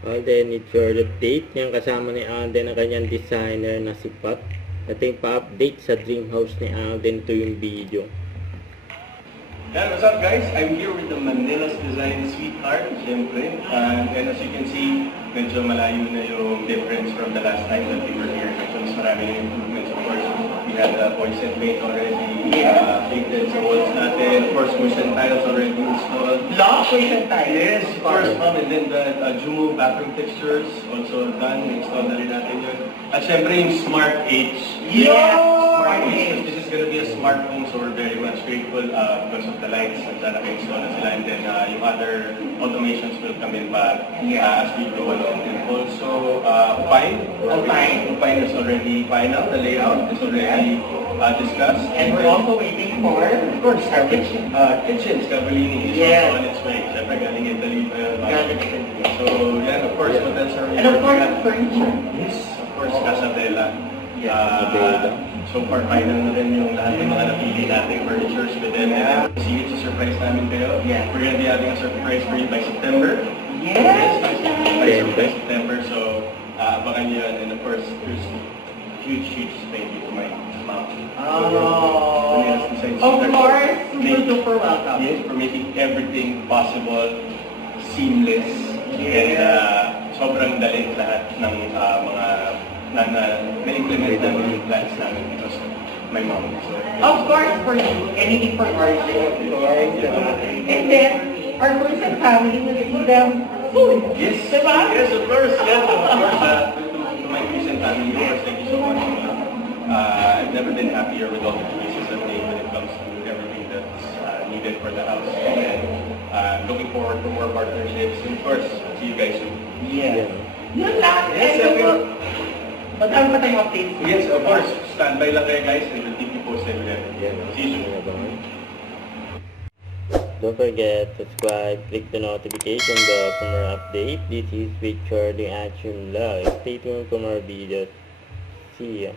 Alden, it's your update. Yan kasama ni Alden ang kanyang designer na si Pat. Ito yung pa-update sa dream house ni Alden. Ito yung video. Yeah, what's up guys? I'm here with the Manilas Design Sweetheart, syempre. And as you can see, medyo malayo na yung difference from the last time that we were here. Medyo mas marami na improvements. Of course, we had points and paint already painted sa walls natin. Of course, motion tiles already installed. Motion tiles? Yes, of course, ma'am. And then the Jumo bathroom fixtures also done. Installed na rin natin yun. At syempre yung Smart H. Yeah! Smart H. This is gonna be a smart home, so we're very much grateful because of the lights and naka-install na sila. And then yung other automations will come in back as we go along. And also, Upine is already final. The layout is already discussed. And we're also waiting for, of course, our kitchen. Kitchen, Scavellini is also on its way. Siyempre, galing Italy. So, yeah, of course, what else are we And of course, working on? furniture. Yes, of course, Casabella. Casabella. So far, final na rin yung lahat ng mga napili nating furnitures with them. And see, it's a surprise namin kayo. Yeah. We're gonna be having a surprise for you by September. Yes! By September. So, abangan nyo yun. And of course, there's huge thank you to my mom. Oh, of course, super welcome. Yes, for making everything possible, seamless, and sobrang dalit lahat ng mga na-implement namin yung plans namin because of my mom. So, Of course, for you, anything for Marcy, of course. And then, our friends and family will see them soon. yes, Diba? yes, of course, to my friends and family, of course, thank you so much. I've never been happier with all the choices I've made when it comes to everything that's needed for the house. And looking forward to more partnerships. And of course, see you guys soon. Yes. Yun lang. Yes, And okay. madami pa tayong updates. Yes, of course. Standby lang kayo guys and we'll keep you posted with everything. See you soon. Don't forget, subscribe, click the notification bell for more updates. This is Victor, the Action Live. Stay tuned for more videos. See ya.